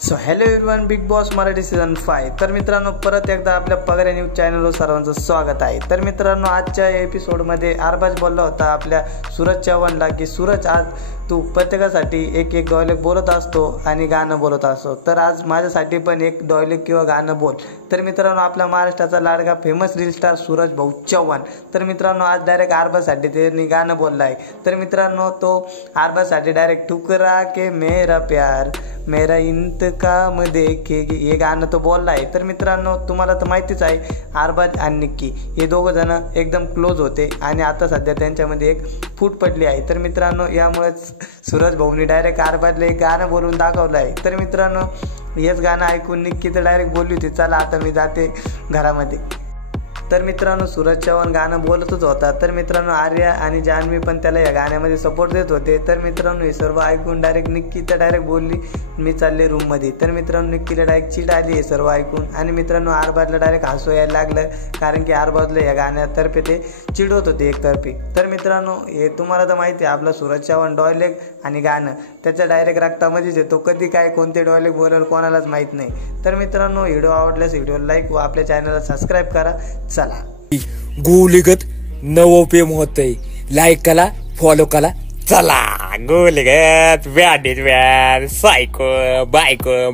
So hello everyone, big boss Marathi season 5। तर मित्रांनो, परत एकदा आपल्या पगार न्यूज चॅनलवर सर्वांचं स्वागत आहे। तर मित्रांनो, आजच्या एपिसोडमध्ये आरबाज बोलला होता आपल्या सूरज चव्हाणला की सूरज, आज तू प्रत्येकासाठी एक एक डायलॉग बोलत असतो आणि गाणं बोलत असतो, तर आज माझ्यासाठी पण एक डायलॉग किंवा गाणं बोल। तर मित्रांनो, आपल्या महाराष्ट्राचा लाडका फेमस रील स्टार सूरज भाऊ चव्हाण, तर मित्रांनो आज डायरेक्ट आरबाजसाठी त्यांनी गाणं बोललं आहे। तर मित्रांनो, तो आरबाजसाठी डायरेक्ट ठुकरा के मेरा प्यार मेरा इंतकाम देखेगी हे गाणं तो बोलला आहे। तर मित्रांनो, तुम्हाला तर माहितीच आहे, आरबाज आणि निक्की हे दोघं जण एकदम क्लोज होते आणि आता सध्या त्यांच्यामध्ये एक फूट पडली आहे। तर मित्रांनो, यामुळेच सूरज भाऊनी डायरेक्ट आरबाजला एक गाणं बोलून दाखवलं आहे। तर मित्रांनो, हेच गाणं ऐकून निक्की तर डायरेक्ट बोलली होती, चला आता मी जाते घरामध्ये। तर मित्रांनो, सूरज चव्हाण गाणं बोलतच होता। तर मित्रांनो, आर्या आणि जान्हवी पण त्याला या गाण्यामध्ये सपोर्ट देत होते। तर मित्रांनो, हे सर्व ऐकून डायरेक्ट निक्की तर डायरेक्ट बोलली मी चालले रूममध्ये। तर मित्रांनो, निक्कीला डायरेक्ट चिड आली हे सर्व ऐकून आणि मित्रांनो आरबाजला डायरेक्ट हसू यायला लागलं, कारण की आरबाजला या गाण्यातर्फे ते चिडवत होते एकतर्फी। तर मित्रांनो, हे तुम्हाला तर माहिती आहे, आपला सूरज चव्हाण डायलॉग आणि गाणं त्याच्या डायरेक्ट रक्तामध्येच येतो, कधी काय कोणते डायलॉग बोलाल कोणालाच माहीत नाही। तर मित्रांनो, व्हिडिओ आवडल्यास व्हिडिओला लाईक व आपल्या चॅनलला सबस्क्राईब करा। चला, गोलीगत नवं प्रेम होतंय, लाईक करा, फॉलो करा, चला गोलीगत बॅड सायको बायको।